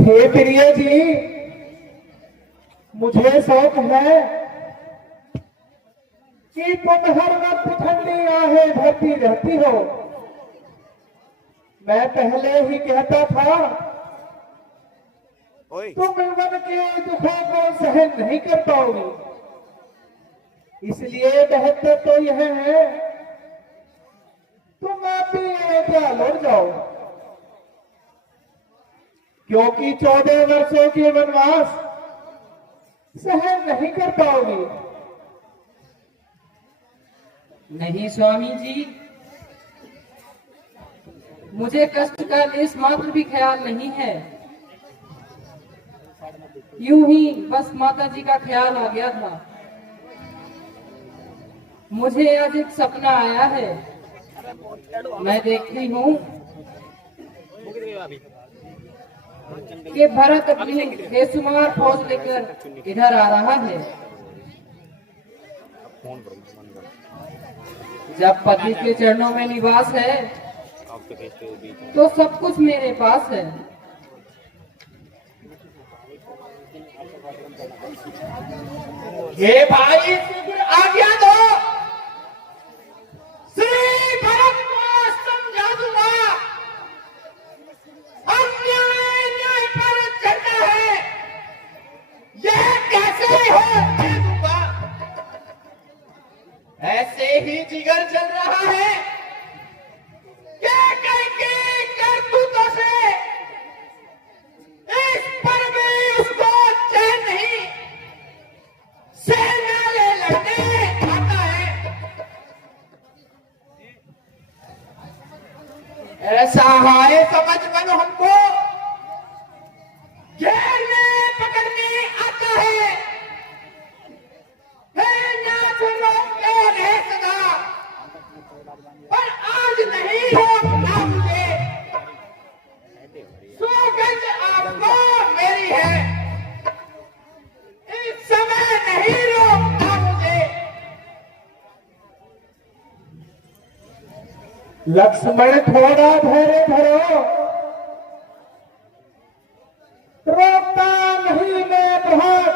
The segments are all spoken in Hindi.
हे प्रिय जी, मुझे शौक है कि तुम हर वक्त ठंडी आहें भरती रहती हो। मैं पहले ही कहता था तुम मन के दुखों को सहन नहीं कर पाओगी, इसलिए बेहतर तो यह है तुम आप ही अयोध्या लौट जाओ, क्योंकि 14 वर्षों के वनवास सहन नहीं कर पाओगी। नहीं स्वामी जी, मुझे कष्ट का लेश मात्र भी ख्याल नहीं है। यूं ही बस माता जी का ख्याल आ गया था। मुझे आज एक सपना आया है। मैं देखती हूँ कि भरत अपनी बेशुमार फौज लेकर इधर आ रहा है। जब पति के चरणों में निवास है तो सब कुछ मेरे पास है। हे भाई, आज्ञा दो, श्री भरत को समझा दूंगा। अन्याय न्याय पर चलता है, यह कैसे हो मैं दूंगा। ऐसे ही जिगर चल रहा है कि कई करतूतों से इस पर भी उसको चैन नहीं, सेना ले लड़ने आता है। ऐसा हाय समझ बनो हमको घेरने पकड़ने आता है। नाच रोक के रह सका, पर आज नहीं रोकना मुझे। सौगंध आपको मेरी है, इस समय नहीं रोकना मुझे। लक्ष्मण थोड़ा धैर्य धरो, रोकता नहीं मैं बहुत,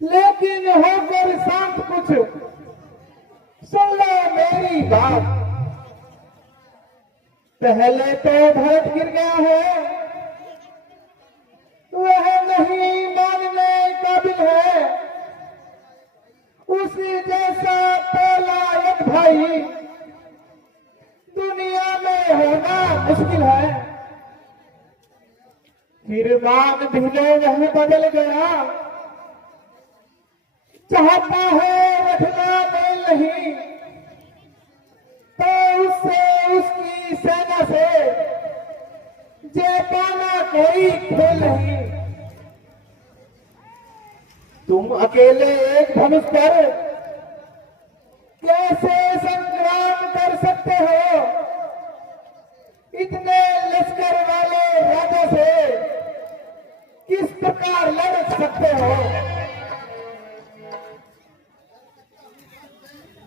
लेकिन होकर शांत कुछ सुन लो मेरी बात। पहले तो भरत गिर गया है, वह नहीं मानने काबिल है। उसी जैसा पलायन भाई दुनिया में होना मुश्किल है। फिर मान भी लो वह बदल गया, चाहता है रखना मेल नहीं, तो उससे उसकी सेना से जेबाना कोई खेल नहीं। तुम अकेले एक धनुष पर कैसे संग्राम कर सकते हो? इतने लश्कर वाले राजा से किस प्रकार लड़ सकते हो?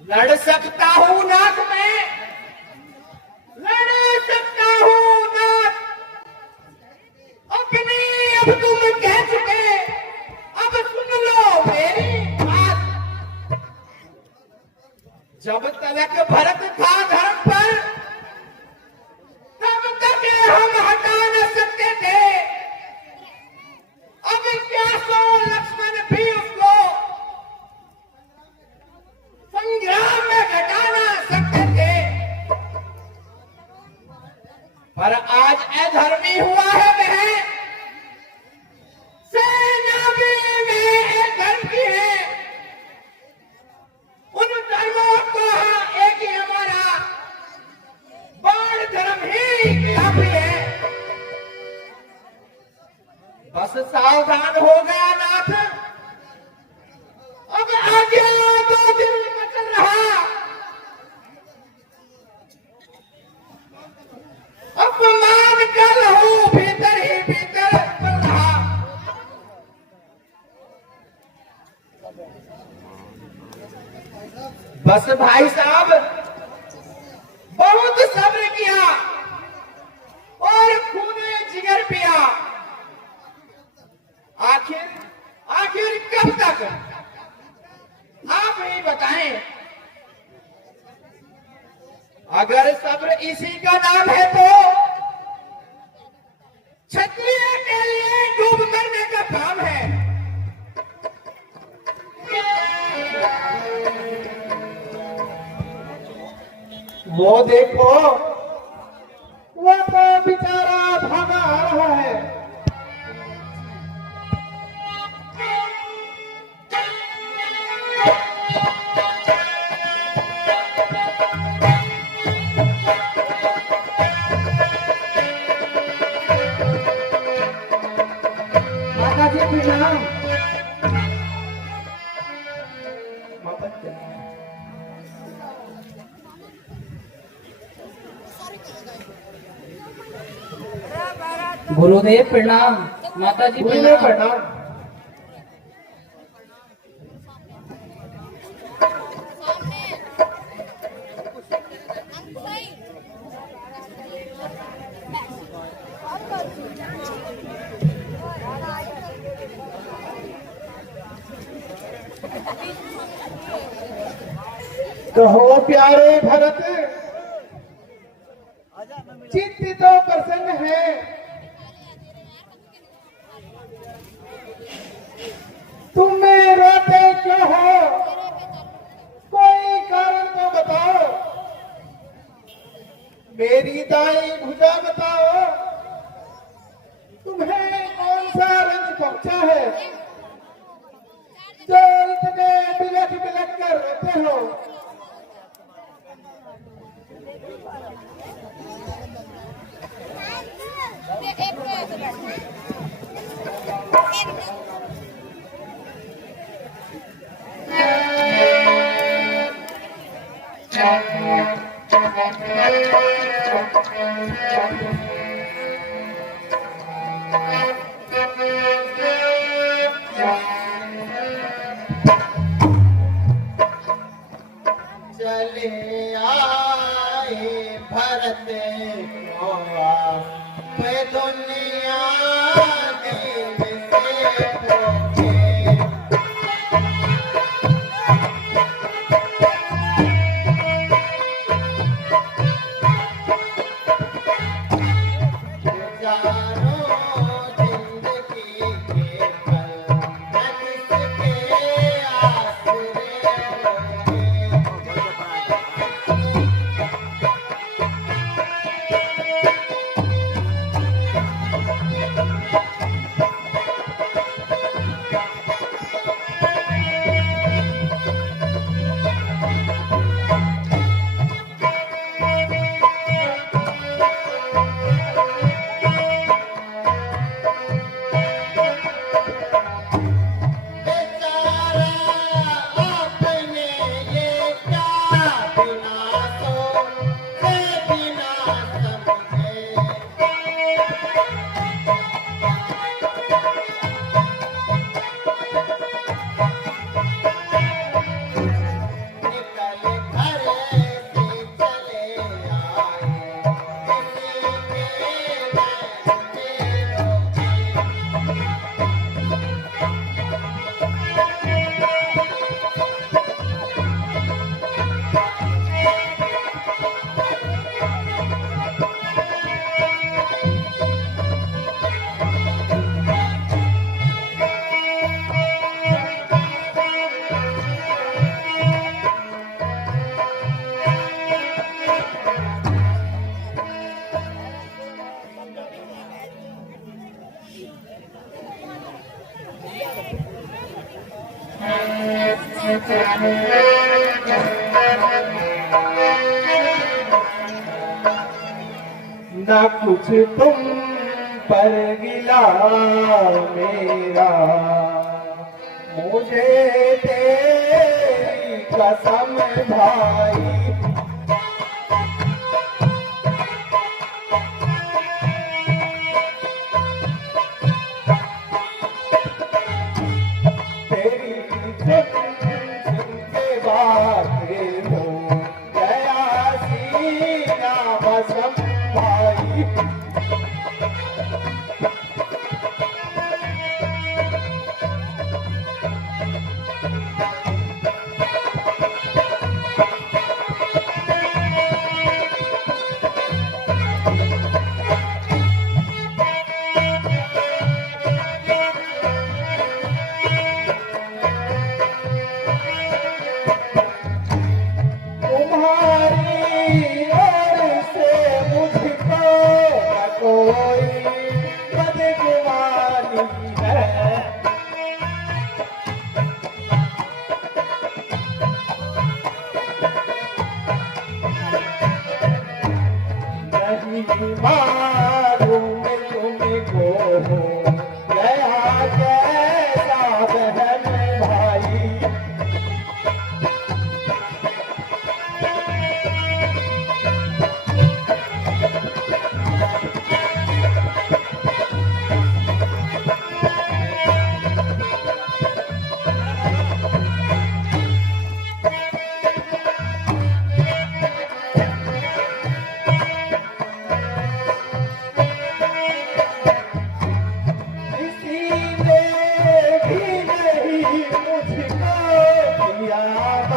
लड़ सकता हूं नाथ में, लड़ सकता हूं नाथ। अपनी अब तुम कह चुके, अब सुन लो मेरी बात। जब तक भरत था धर्म पर, तब तक हम हटा न सकते थे। अब क्या सो लक्ष्मण भी उसको संग्राम में घटा ना सकते थे। पर आज अधर्मी हुआ है वह, सेना भी एक धर्म की है। उन धर्मों को एक ही हमारा बस भाई साहब, बहुत सब्र किया और खूने जिगर पिया। आखिर आखिर कब तक आप ही बताएं। अगर सब्र इसी का नाम है तो क्षत्रिय के लिए डूब करने का काम है। वो देखो, वो तो बेचारा भागा आ रहा है। माता जी प्रणाम। गुरुदेव प्रणाम। माता जी गुरुदेव प्रणाम। प्रणाम। कहो प्यारे भरत, चित्त तो प्रसन्न है, तुम रोते क्यों हो? कोई कारण तो बताओ। मेरी दाई भुजा बताओ, तुम्हें कौन सा रंज पहुंचा है जो इतने बिलख बिलख कर रोते हो? चले आए भरत को आप दुनिया दिल से खोजे। जानो जिंदगी के पल किसके आसरे होंगे। बेचारा आपने ये क्या बिना सोचे बिना समझे निकल घर से चले आए, किसी के न कुछ तुम पर गिला मेरा, मुझे तेरी कसम भाई। तेरी सुन के बात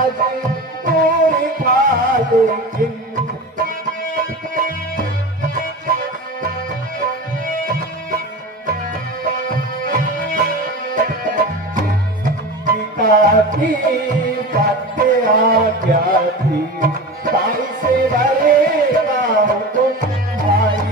आज पूरी खा लेकिन पिता की बातें आज्ञा थी ताई से डरेगा तुम भाई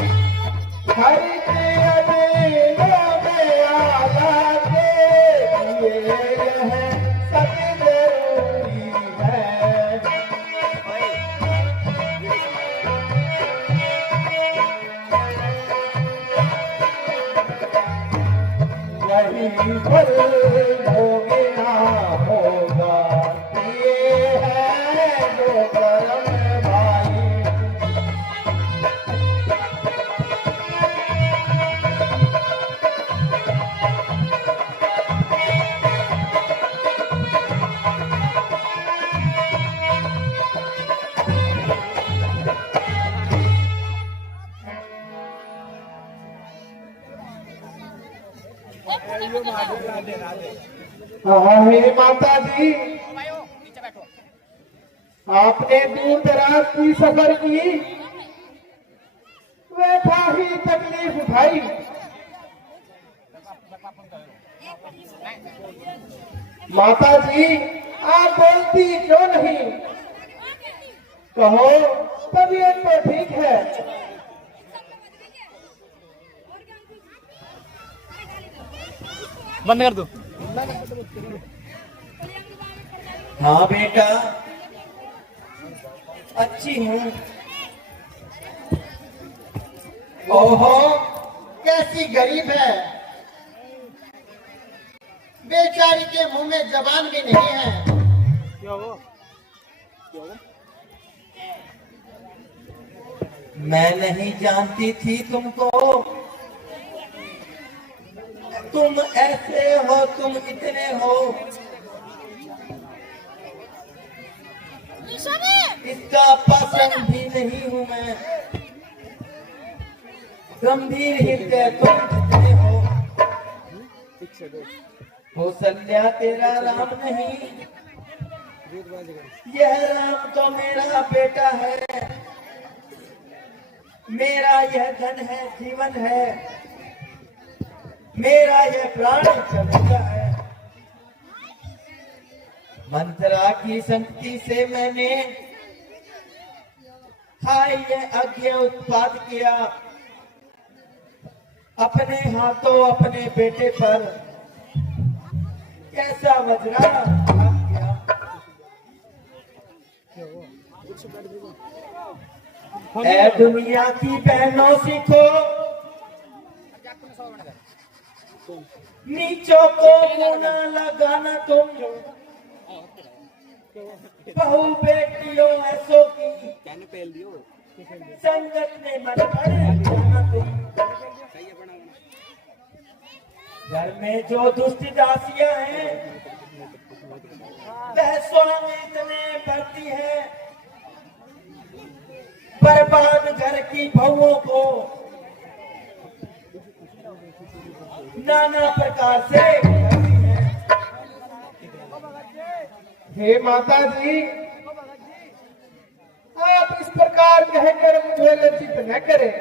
हरि के अधीनों में आ जाते यह सब जरूरी है वही फल भोगे ना होगा ये है जो कर्म भाई हाँ हे माता जी आपने दूर दराज की सफर की वैसा ही तकलीफ उठाई माता जी आप बोलती क्यों नहीं कहो तबीयत तो ठीक है बंद कर दो। हाँ बेटा अच्छी हूँ ओहो कैसी गरीब है बेचारी के मुंह में जबान भी नहीं है क्या हुआ? मैं नहीं जानती थी तुमको तुम ऐसे हो तुम इतने हो इसका पसंद भी नहीं हूँ मैं गंभीर हृदय तुम जितने हो कौशल्या तेरा राम नहीं यह राम तो मेरा बेटा है मेरा यह धन है जीवन है मेरा यह प्राण चलेगा है मंत्रा की शक्ति से मैंने हाय यह अज्ञ उत्पाद किया अपने हाथों अपने बेटे पर कैसा वज्रा किया ऐ दुनिया की बहनों सीखो नीचों को मुना लगाना तुम बहु बेटियों ऐसों की संगत में मत जाना तुम घर में जो दुष्ट दासियां हैं वह स्वामी इतने बढ़ती है बर्बाद घर की बहुओं को नाना प्रकार से हे माता जी आप इस प्रकार कहकर मुझे लज्जित न करें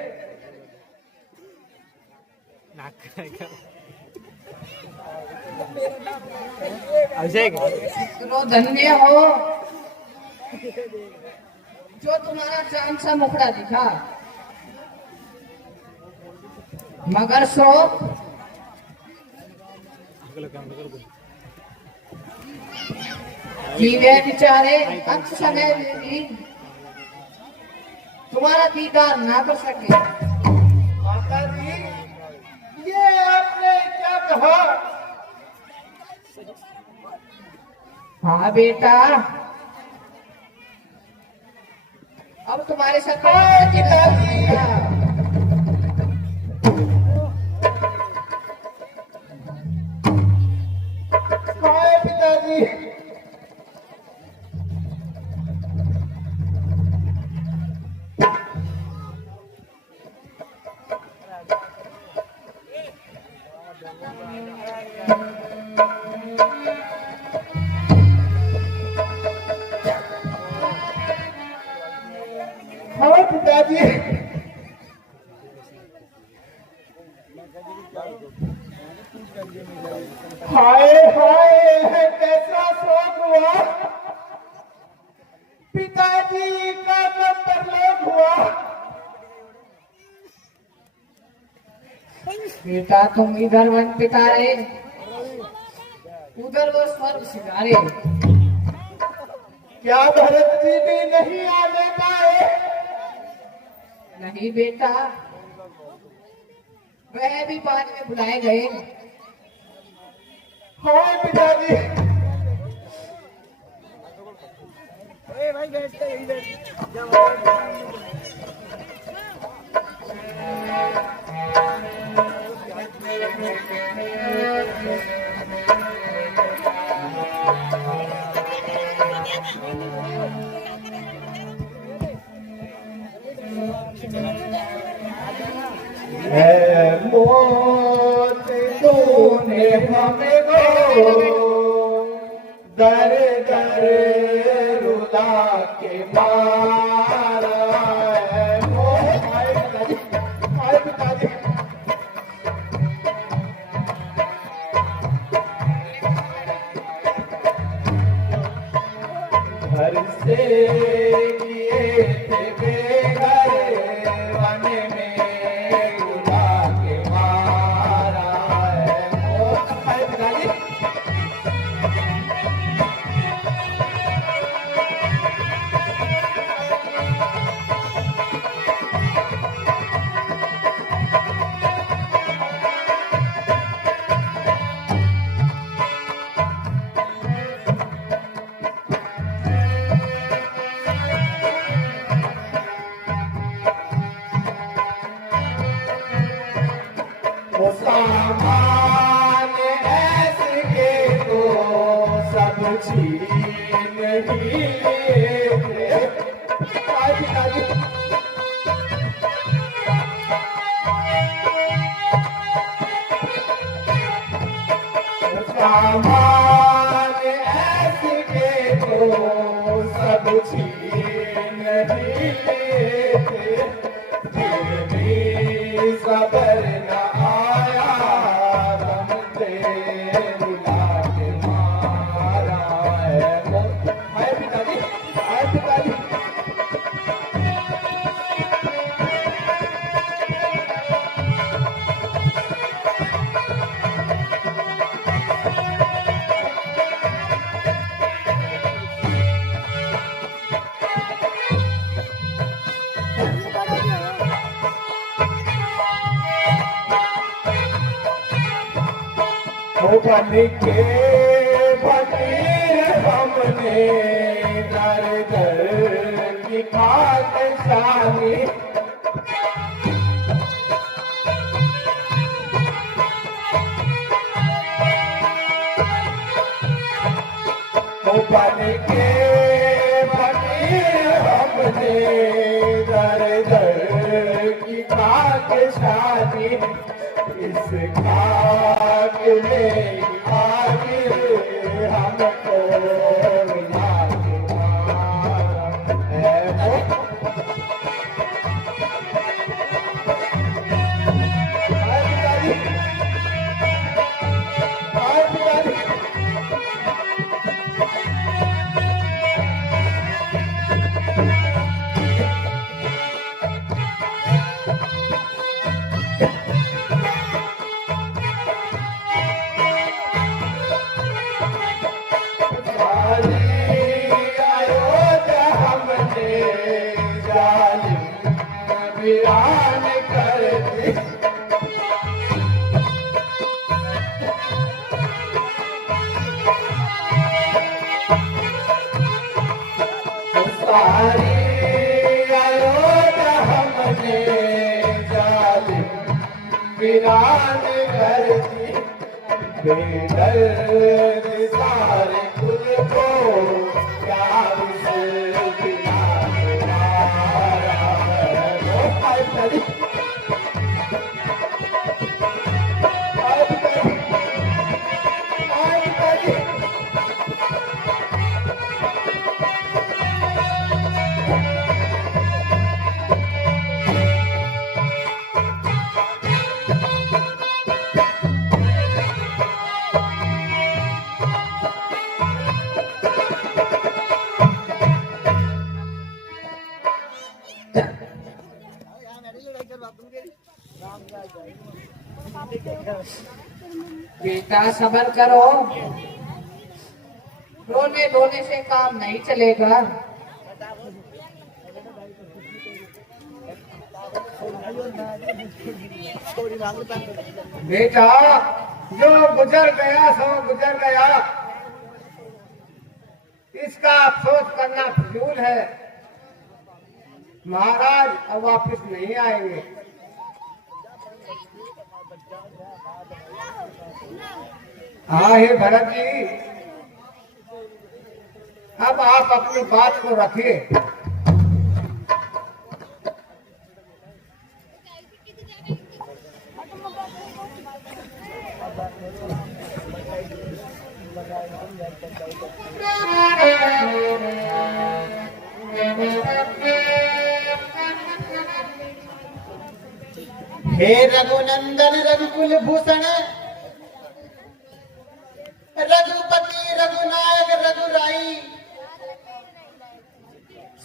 अभिषेक तो धन्य हो जो तुम्हारा चांद सा मुखड़ा दिखा मगर सो जीवे बेचारे अंत समय में भी तुम्हारा दीदार ना कर सके माता जी ये आपने क्या कहा हाँ बेटा अब तुम्हारे साथ हाय पिताजी पिताजी का कब परलोक हुआ? बेटा तुम इधर वन पिता रहे, उधर वो स्वर्ग सिधारे। क्या भरत जी भी नहीं आने पाए? नहीं बेटा, वह भी बाद में बुलाए गए। हाँ पिताजी। भाई बैठते यही बैठ। मौत तूने हमें दर दर रुला के मारा है। हाय पिताजी। घर से किए थे बेघर वन में रुला के मारा है। हाय पिताजी। वो सामान ऐसे के तो सब छीन ही लेते। हाय पिताजी। वो सामान ऐसे के तो सब छीन ही लेते। फिर भी सबर न आया, दम से रुला के मारा है। हाय पिताजी। हाय पिताजी। वो बन के फकीर हमने दर दर की खाक शानी। वो बन के फकीर हमने दर दर की खाक शानी। इस खाक में आखिर हमको मिला के मारा है। हाय पिताजी। हाय पिताजी। वीरान कर दी। सारी अयोध्या हमने जालिम वीरान कर दी। बेदर्द सारे कुल को क्या बिना तुम्हारा है। हाय पिताजी। हाय पिताजी। हाय पिताजी। बेटा सब्र करो, रोने धोने से काम नहीं चलेगा। बेटा जो गुजर गया सो गुजर गया, इसका अफसोस करना फिजूल है। महाराज अब वापिस नहीं आएंगे। हाँ हे भरत जी, अब आप अपनी बात को रखिए। हे रघुनंदन रघुकुल भूषण, रघुपति रघुनायक रघुराई,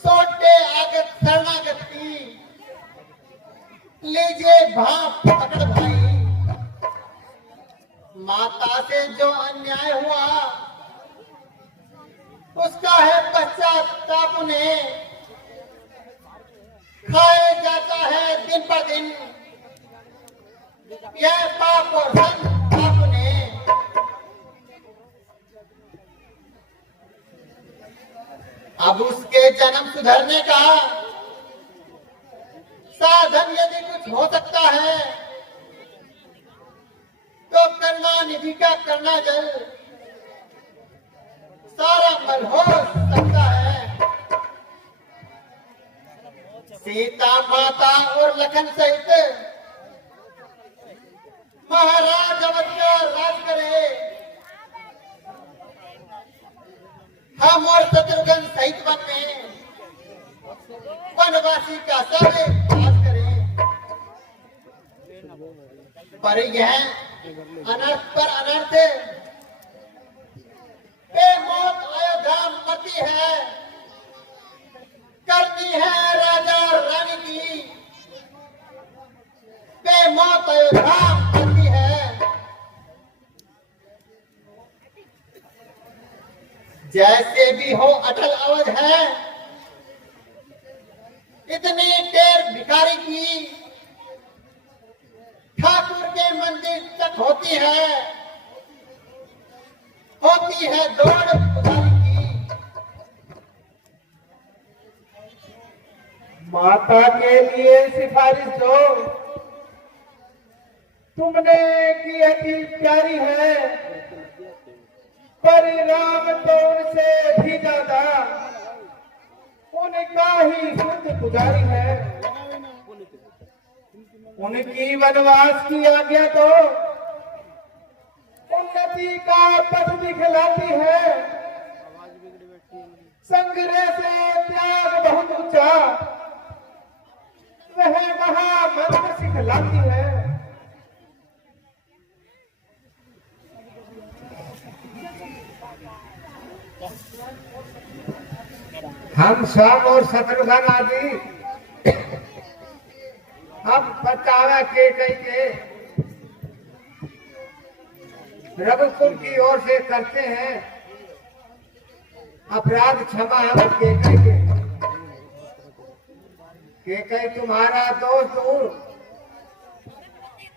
सोटे आगत शरणागत की, लीजिए भाप पकड़ भाई। माता से जो अन्याय हुआ उसका है पश्चाताप उन्हें, खाया जाता है दिन पर दिन यह पाप और संताप उन्हें। अब उसके जन्म सुधरने का साधन यदि कुछ हो सकता है तो करुणानिधि का करुणा जल सारा मल हो सकता है। सीता माता और लखन सहित महाराज अवध का राज करे, हम और शत्रुघ्न सहित वन में वनवासी का सब राज करे। पर यह अनर्थ पर अनर्थ मौत अयोध्या मरती है, करनी है राजा रानी की बेमौत अयोध्या मरती है। जैसे भी हो अटल अवध है, इतनी देर भिखारी की ठाकुर के मंदिर तक होती है दौड़ पुजारी की। माता के लिए सिफारिश जो तुमने की अति प्यारी है, परिणाम तो उनसे भी ज्यादा उनका ही शुद्ध पुजारी है। उनकी वनवास की आज्ञा तो उन्नति का पथ दिखलाती है, संग्रह से त्याग बहुत ऊंचा वह महामंत्र सिखलाती है। हम स्वाम और शत्रुघ्न आदि हम पचावा के कई के रघुकुल की ओर से करते हैं अपराध क्षमा। हम के कई तुम्हारा दोष दूर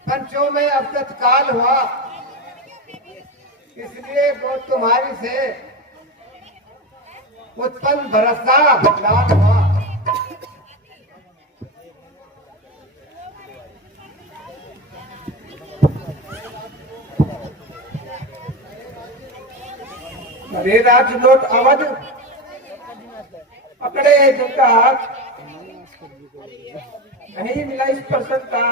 पंचों में अब तत्काल हुआ, इसलिए वो तुम्हारी से उत्पन्न भरोसा लाल हुआ। अरे राजलोट अवध पकड़े जिनका हाथ नहीं मिला इस प्रश्न का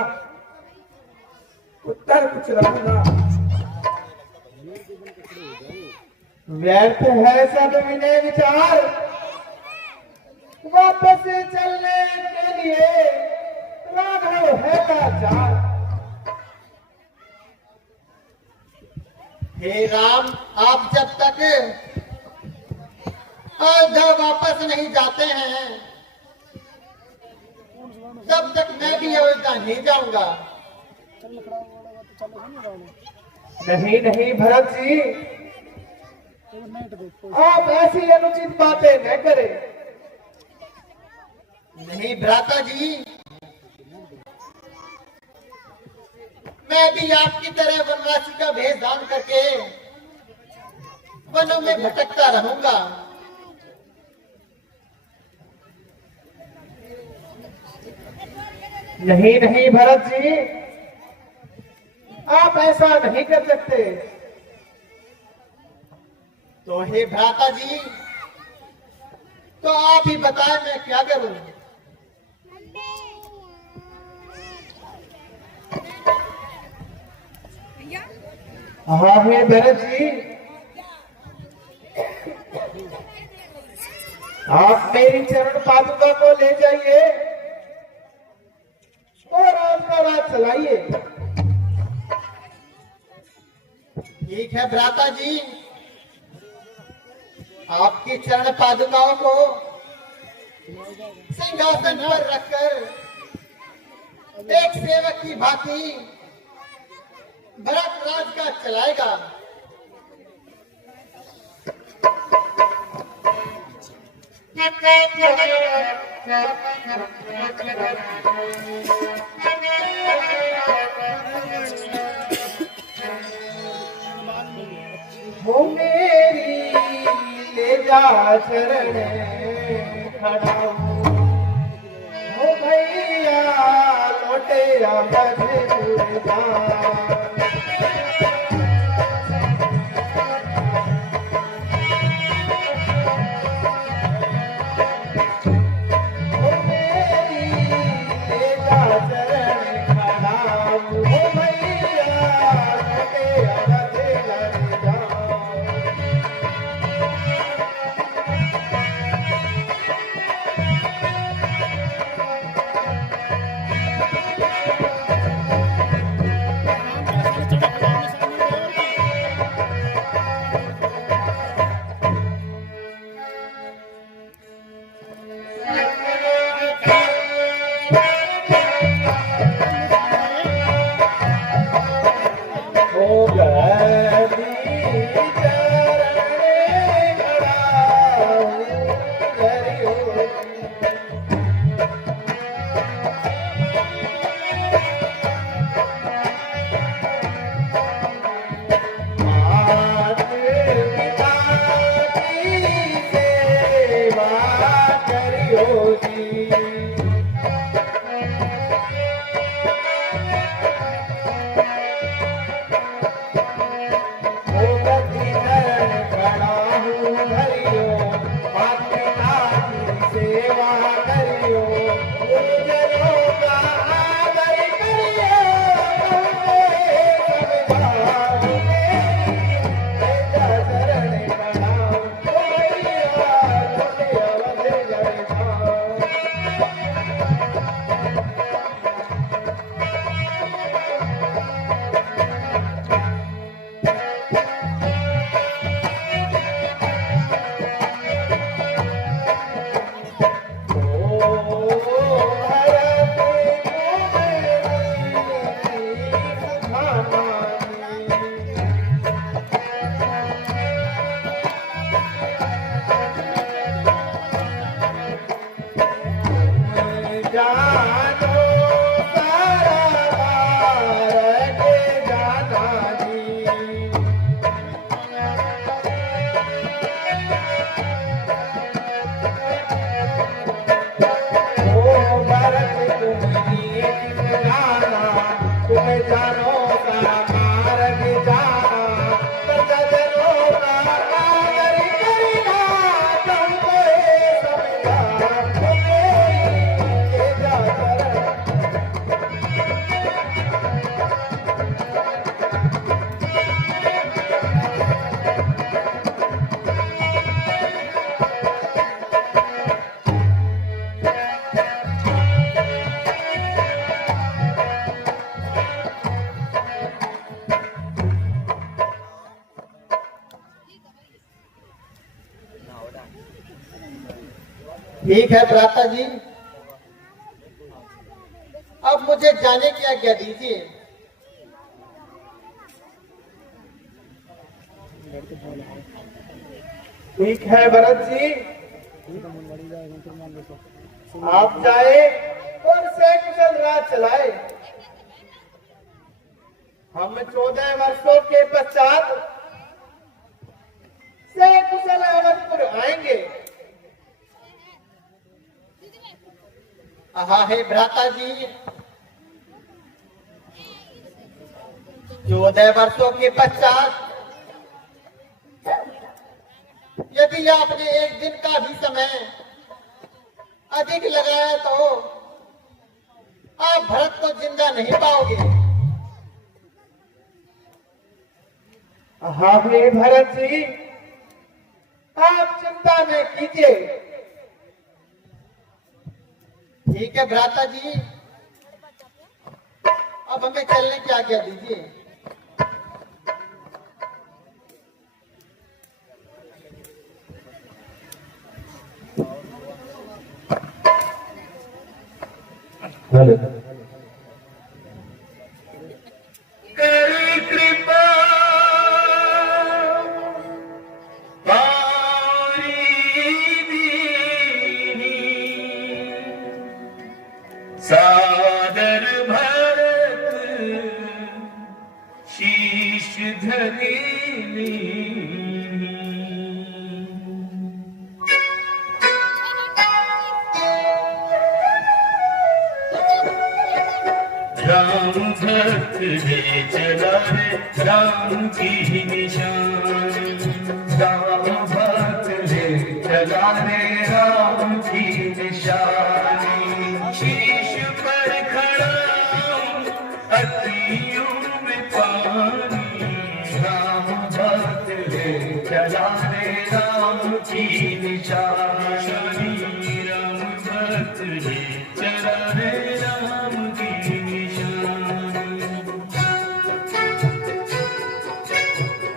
उत्तर कुछ रहूंगा। व्यर्थ है सब विनय विचार, वापस चलने के लिए राघव है लाचार। हे राम, आप जब तक अयोध्या वापस नहीं जाते हैं तब तक मैं भी अयोध्या नहीं जाऊंगा। नहीं नहीं भरत जी, आप ऐसी अनुचित बातें न करें। नहीं भ्राता जी, मैं भी आपकी तरह वनवासी का भेष धारण करके वनों में भटकता रहूंगा। नहीं नहीं भरत जी, आप ऐसा नहीं कर सकते। तो हे भ्राता जी, तो आप ही बताएं मैं क्या करूं। हाँ हे भरत जी, आप मेरी चरण पादुका को ले जाइए और आपका राज चलाइए। ठीक है भ्राता जी, आपकी चरण पादुकाओं को सिंहासन पर रखकर एक सेवक की भांति भरत राज का चलाएगा। वो मेरी ले जा चरण खड़ा हूँ, हो भैया लौटे मधुर जान। वो मेरी ले जा चरण खड़ा हूँ, हो भैया लौटे मधुर जान। हो गदी चरण खड़ा हूँ, हरिओ। मात पिता की सेवा करियो जी। हो गदी चरण खड़ा हूँ, हरिओ। मात पिता की सेवा करियो, गुरुजनों का आदर करियो। चरण खड़ा हूँ, भैया लौटे अवध गए। जानो सारा भारत जाना जी। ओ भारत तुम्हें जाना, तुम जानो सारा मार्ग जाना। सज्जनों का आदर करना, तुमको ये समझा। ले जा चरण ठीक है भ्राता जी, अब मुझे जाने की आज्ञा दीजिए। ठीक है भरत जी, आप जाए और से कुशल राज चलाए। हम 14 वर्षों के पश्चात से कुशल अवधपुर आएंगे। हे भ्राता जी, 14 वर्षों के पश्चात यदि आपने एक दिन का भी समय अधिक लगाया तो आप भरत को जिंदा नहीं पाओगे। हे भरत जी, आप चिंता न कीजिए। ठीक है भ्राता जी, अब हमें चलने की आज्ञा दीजिए। कर कृपा सादर भरत शीश धरी राम भक्त ले चला रे राम की निशान। राम भक्त ले चला रे राम की निशानी। शीश पर खड़ा अतियों में पानी। राम भक्त ले चला रे राम की निशानी।